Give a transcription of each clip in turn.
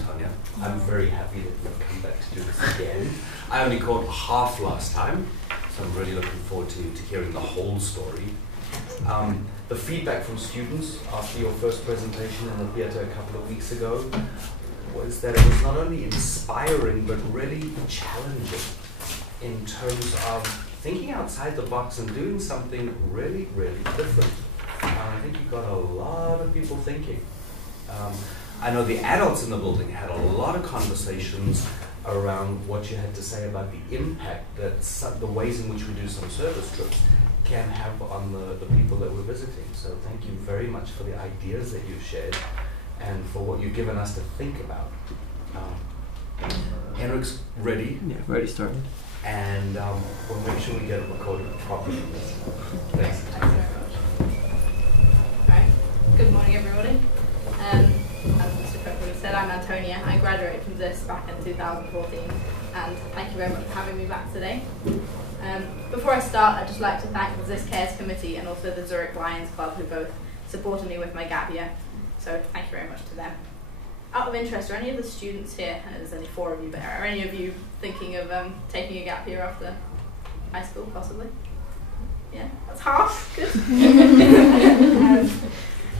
Tonya. I'm very happy that we've come back to do this again. I only caught half last time, so I'm really looking forward to hearing the whole story. The feedback from students after your first presentation in the theatre a couple of weeks ago was that it was not only inspiring but really challenging in terms of thinking outside the box and doing something really, really different. I think you got a lot of people thinking. I know the adults in the building had a lot of conversations around what you had to say about the impact that the ways in which we do some service trips can have on the people that we're visiting. So thank you very much for the ideas that you've shared and for what you've given us to think about. Henrik's ready. Yeah, ready started. And we'll make sure we get it recorded properly. Thanks. Thanks very much. Alright, good morning everybody. As Mr. Cook said, I'm Antonia. I graduated from this back in 2014 and thank you very much for having me back today. Before I start, I'd just like to thank the ZIS Cares Committee and also the Zurich Lions Club who both supported me with my gap year. So thank you very much to them. Out of interest, are any of the students here, and there's only 4 of you, but are any of you thinking of taking a gap year after high school, possibly? Yeah, that's half. Good.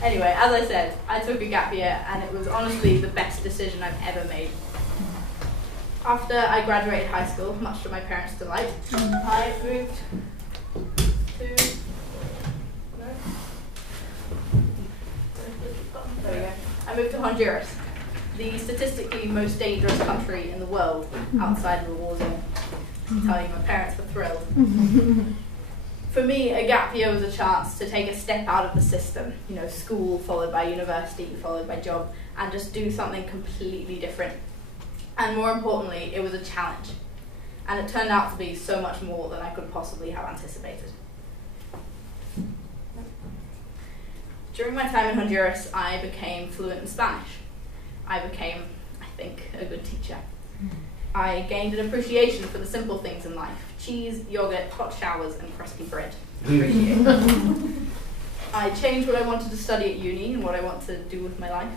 Anyway, as I said, I took a gap year, and it was honestly the best decision I've ever made. After I graduated high school, much to my parents' delight, I moved to... There we go. I moved to Honduras, the statistically most dangerous country in the world outside of a war zone. I tell you, my parents were thrilled. For me, a gap year was a chance to take a step out of the system, you know, school followed by university, followed by job, and just do something completely different. And more importantly, it was a challenge. And it turned out to be so much more than I could possibly have anticipated. During my time in Honduras, I became fluent in Spanish. I became, I think, a good teacher. I gained an appreciation for the simple things in life: cheese, yogurt, hot showers, and crusty bread. Appreciate it. I changed what I wanted to study at uni and what I want to do with my life.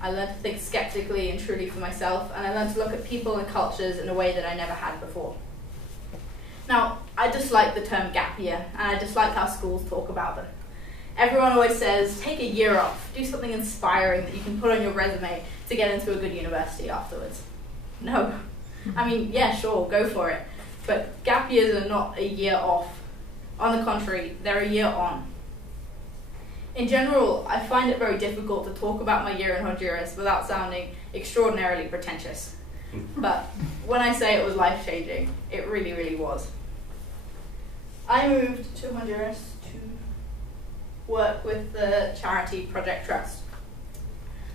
I learned to think skeptically and truly for myself, and I learned to look at people and cultures in a way that I never had before. Now, I dislike the term gap year, and I dislike how schools talk about them. Everyone always says, take a year off, do something inspiring that you can put on your resume to get into a good university afterwards. No. I mean, yeah, sure, go for it. But gap years are not a year off. On the contrary, they're a year on. In general, I find it very difficult to talk about my year in Honduras without sounding extraordinarily pretentious. But when I say it was life-changing, it really, really was. I moved to Honduras to work with the charity Project Trust.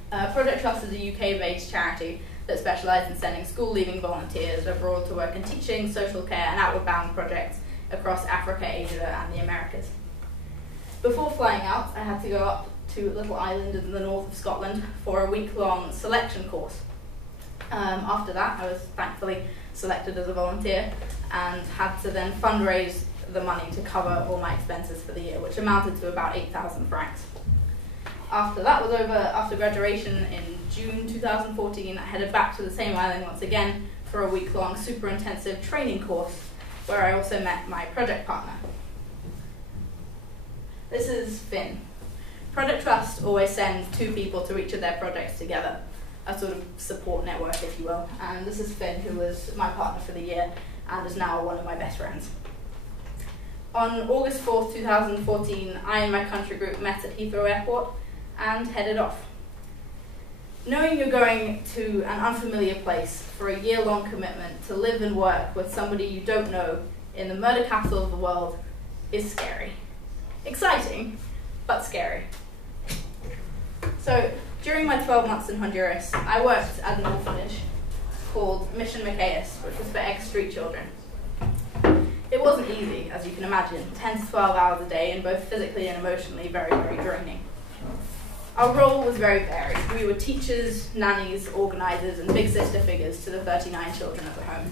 Project Trust is a UK-based charity that specialises in sending school-leaving volunteers abroad to work in teaching, social care and outward-bound projects across Africa, Asia and the Americas. Before flying out, I had to go up to a little island in the north of Scotland for a week-long selection course. After that, I was thankfully selected as a volunteer and had to then fundraise the money to cover all my expenses for the year, which amounted to about 8,000 francs. After that was over, after graduation in June 2014, I headed back to the same island once again for a week-long super intensive training course where I also met my project partner. This is Finn. Project Trust always sends 2 people to each of their projects together, a sort of support network, if you will. And this is Finn, who was my partner for the year and is now one of my best friends. On August 4th, 2014, I and my country group met at Heathrow Airport and headed off. Knowing you're going to an unfamiliar place for a year-long commitment to live and work with somebody you don't know in the murder capital of the world is scary. Exciting, but scary. So, during my 12 months in Honduras, I worked at an orphanage called Mission Macias, which was for ex-street children. It wasn't easy, as you can imagine, 10 to 12 hours a day, and both physically and emotionally very, very draining. Our role was very varied. We were teachers, nannies, organisers, and big sister figures to the 39 children at the home,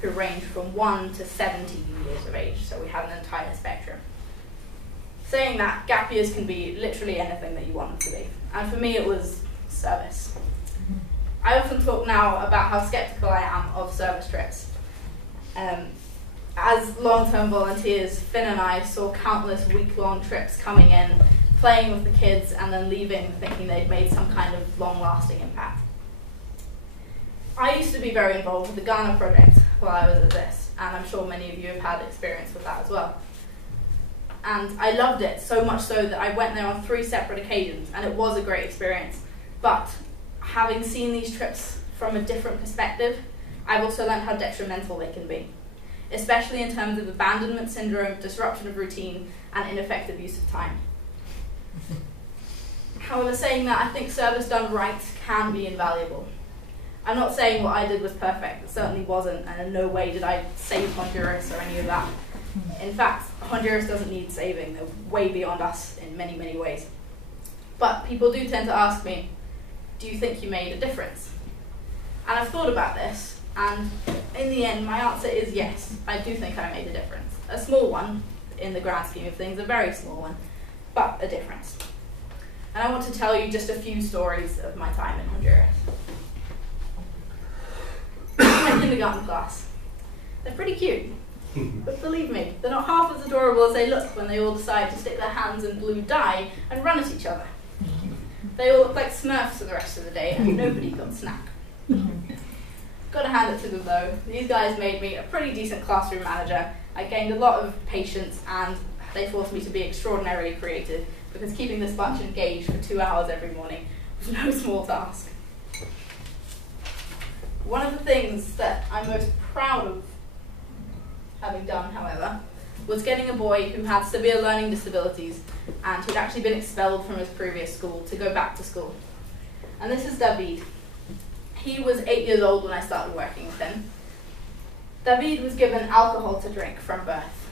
who ranged from 1 to 70 years of age, so we had an entire spectrum. Saying that, gap years can be literally anything that you want them to be. And for me, it was service. I talk now about how sceptical I am of service trips. As long-term volunteers, Finn and I saw countless week-long trips coming in, playing with the kids, and then leaving thinking they'd made some kind of long-lasting impact. I used to be very involved with the Ghana project while I was at this, and I'm sure many of you have had experience with that as well. And I loved it, so much so that I went there on 3 separate occasions, and it was a great experience. But having seen these trips from a different perspective, I've also learned how detrimental they can be, especially in terms of abandonment syndrome, disruption of routine, and ineffective use of time. However, saying that, I think service done right can be invaluable. I'm not saying what I did was perfect, it certainly wasn't, and in no way did I save Honduras or any of that. In fact, Honduras doesn't need saving, they're way beyond us in many, many ways. But people do tend to ask me, do you think you made a difference? And I've thought about this, and in the end, my answer is yes, I do think I made a difference. A small one, in the grand scheme of things, a very small one, but a difference. And I want to tell you just a few stories of my time in Honduras. My kindergarten class. They're pretty cute, but believe me, they're not half as adorable as they look when they all decide to stick their hands in blue dye and run at each other. They all look like Smurfs for the rest of the day, and nobody got snack. Gotta hand it to them though, these guys made me a pretty decent classroom manager. I gained a lot of patience, and they forced me to be extraordinarily creative, because keeping this bunch engaged for 2 hours every morning was no small task. One of the things that I'm most proud of having done, however, was getting a boy who had severe learning disabilities and who'd actually been expelled from his previous school to go back to school. And this is David. He was 8 years old when I started working with him. David was given alcohol to drink from birth.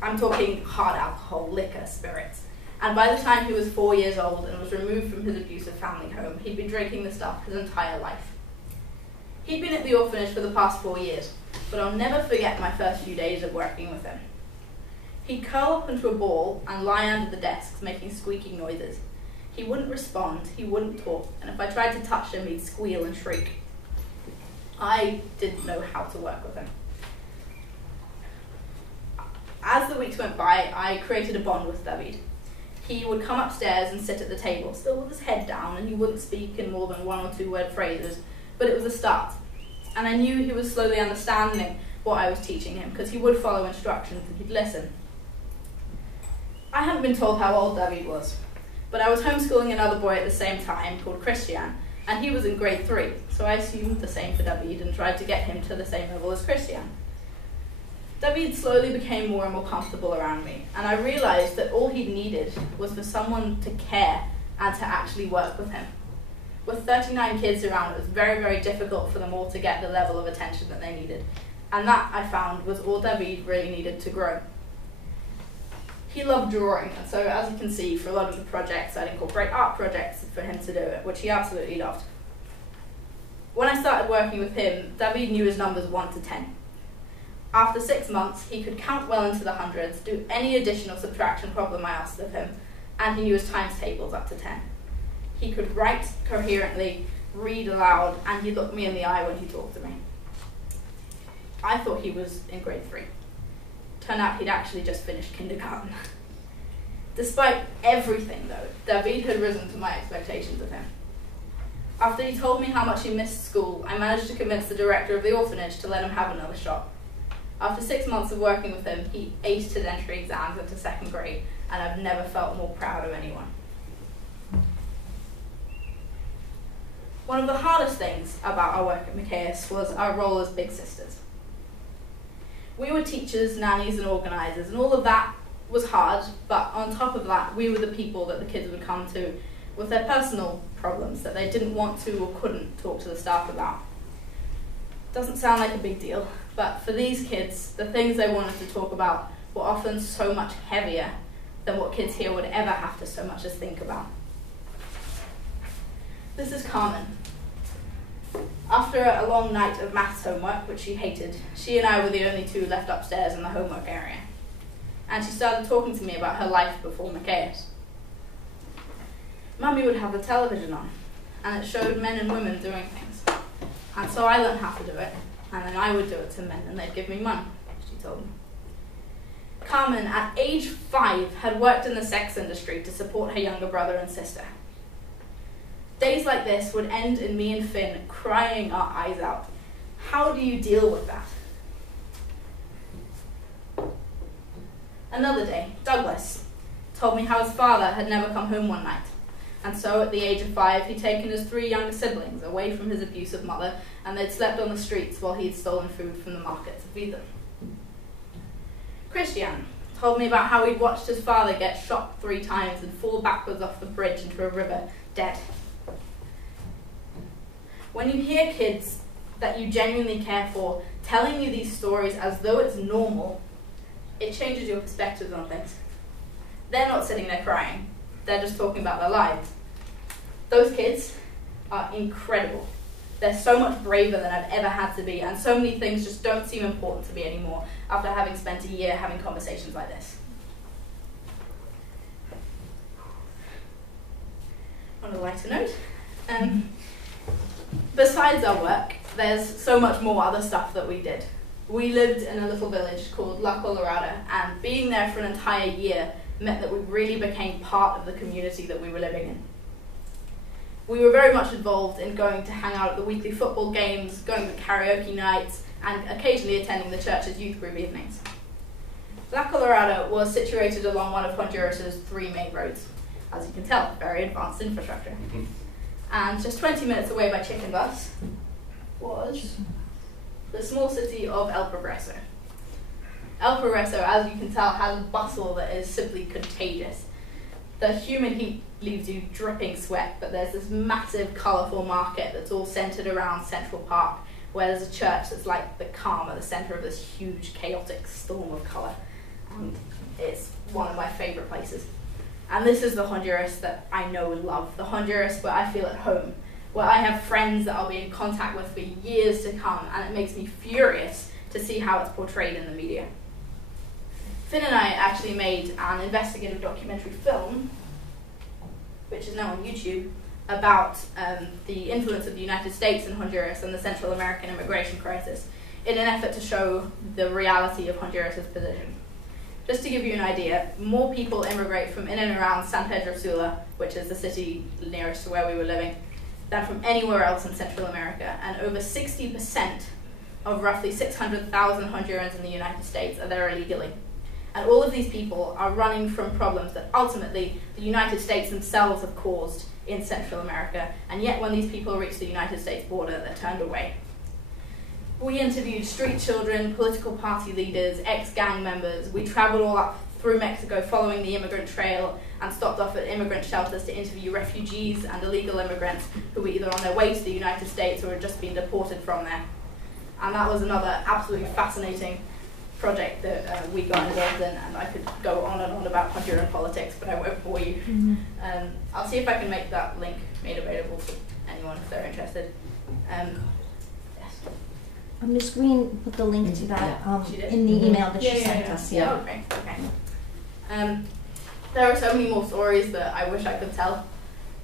I'm talking hard alcohol, liquor, spirits. And by the time he was 4 years old and was removed from his abusive family home, he'd been drinking the stuff his entire life. He'd been at the orphanage for the past 4 years, but I'll never forget my first few days of working with him. He'd curl up into a ball and lie under the desks making squeaking noises. He wouldn't respond, he wouldn't talk, and if I tried to touch him, he'd squeal and shriek. I didn't know how to work with him. As the weeks went by, I created a bond with David. He would come upstairs and sit at the table, still with his head down, and he wouldn't speak in more than 1 or 2 word phrases, but it was a start. And I knew he was slowly understanding what I was teaching him, because he would follow instructions and he'd listen. I haven't been told how old David was, but I was homeschooling another boy at the same time called Christian, and he was in grade 3, so I assumed the same for David and tried to get him to the same level as Christian. David slowly became more and more comfortable around me, and I realized that all he needed was for someone to care and to actually work with him. With 39 kids around, it was very, very difficult for them all to get the level of attention that they needed, and that, I found, was all David really needed to grow. He loved drawing, and so as you can see, for a lot of the projects, I'd incorporate art projects for him to do it, which he absolutely loved. When I started working with him, David knew his numbers 1 to 10. After 6 months, he could count well into the hundreds, do any additional subtraction problem I asked of him, and he knew his times tables up to 10. He could write coherently, read aloud, and he looked me in the eye when he talked to me. I thought he was in grade 3. Turned out he'd actually just finished kindergarten. Despite everything, though, David had risen to my expectations of him. After he told me how much he missed school, I managed to convince the director of the orphanage to let him have another shot. After 6 months of working with him, he aced his entry exams into 2nd grade, and I've never felt more proud of anyone. One of the hardest things about our work at Michaeus was our role as big sisters. We were teachers, nannies, and organisers, and all of that was hard, but on top of that, we were the people that the kids would come to with their personal problems that they didn't want to or couldn't talk to the staff about. Doesn't sound like a big deal, but for these kids, the things they wanted to talk about were often so much heavier than what kids here would ever have to so much as think about. This is Carmen. After a long night of maths homework, which she hated, she and I were the only 2 left upstairs in the homework area. And she started talking to me about her life before Michaeus. Mummy would have the television on, and it showed men and women doing things. And so I learned how to do it, and then I would do it to men, and they'd give me money, she told me. Carmen, at age 5, had worked in the sex industry to support her younger brother and sister. Days like this would end in me and Finn crying our eyes out. How do you deal with that? Another day, Douglas told me how his father had never come home one night, and so at the age of 5 he'd taken his 3 younger siblings away from his abusive mother, and they'd slept on the streets while he'd stolen food from the market to feed them. Christian told me about how he'd watched his father get shot 3 times and fall backwards off the bridge into a river, dead. When you hear kids that you genuinely care for telling you these stories as though it's normal, it changes your perspectives on things. They're not sitting there crying, they're just talking about their lives. Those kids are incredible. They're so much braver than I've ever had to be, and so many things just don't seem important to me anymore after having spent a year having conversations like this. On a lighter note, besides our work, there's so much more other stuff that we did. We lived in a little village called La Colorada, and being there for an entire year meant that we really became part of the community that we were living in. We were very much involved in going to hang out at the weekly football games, going to karaoke nights, and occasionally attending the church's youth group evenings. La Colorada was situated along one of Honduras' 3 main roads. As you can tell, very advanced infrastructure. And just 20 minutes away by chicken bus was the small city of El Progreso. El Progreso, as you can tell, has a bustle that is simply contagious. The humid heat leaves you dripping sweat, but there's this massive, colourful market that's all centred around Central Park, where there's a church that's like the calm at the centre of this huge, chaotic storm of colour. And it's one of my favourite places. And this is the Honduras that I know and love, the Honduras where I feel at home, where I have friends that I'll be in contact with for years to come, and it makes me furious to see how it's portrayed in the media. Finn and I actually made an investigative documentary film, which is now on YouTube, about the influence of the United States in Honduras and the Central American immigration crisis, in an effort to show the reality of Honduras' position. Just to give you an idea, more people immigrate from in and around San Pedro Sula, which is the city nearest to where we were living, than from anywhere else in Central America, and over 60% of roughly 600,000 Hondurans in the United States are there illegally. And all of these people are running from problems that ultimately the United States themselves have caused in Central America, and yet when these people reach the United States border, they're turned away. We interviewed street children, political party leaders, ex-gang members. We traveled all up through Mexico following the immigrant trail and stopped off at immigrant shelters to interview refugees and illegal immigrants who were either on their way to the United States or had just been deported from there. And that was another absolutely fascinating project that we got involved in, and I could go on and on about Honduran politics, but I won't bore you. I'll see if I can make that link made available to anyone if they're interested. Yes. Ms. Green put the link to that in the email that she sent us. Yeah. Oh, okay. There are so many more stories that I wish I could tell.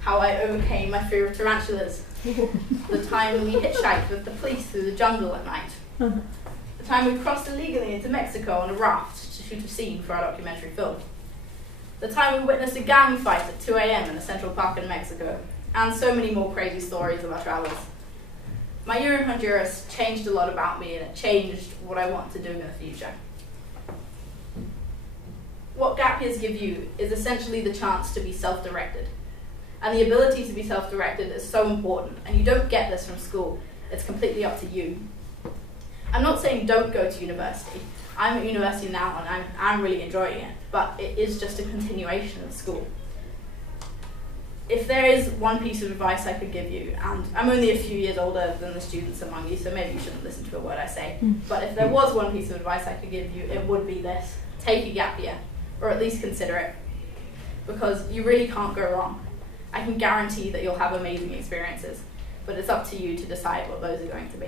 How I overcame my fear of tarantulas. The time we hitchhiked with the police through the jungle at night. The time we crossed illegally into Mexico on a raft to shoot a scene for our documentary film. The time we witnessed a gang fight at 2 a.m. in a Central Park in Mexico. And so many more crazy stories of our travels. My year in Honduras changed a lot about me, and it changed what I want to do in the future. What gap years give you is essentially the chance to be self-directed. And the ability to be self-directed is so important, and you don't get this from school. It's completely up to you. I'm not saying don't go to university. I'm at university now, and I'm really enjoying it, but it is just a continuation of school. If there is one piece of advice I could give you, and I'm only a few years older than the students among you, so maybe you shouldn't listen to a word I say, but if there was one piece of advice I could give you, it would be this. Take a gap year, or at least consider it, because you really can't go wrong. I can guarantee that you'll have amazing experiences, but it's up to you to decide what those are going to be.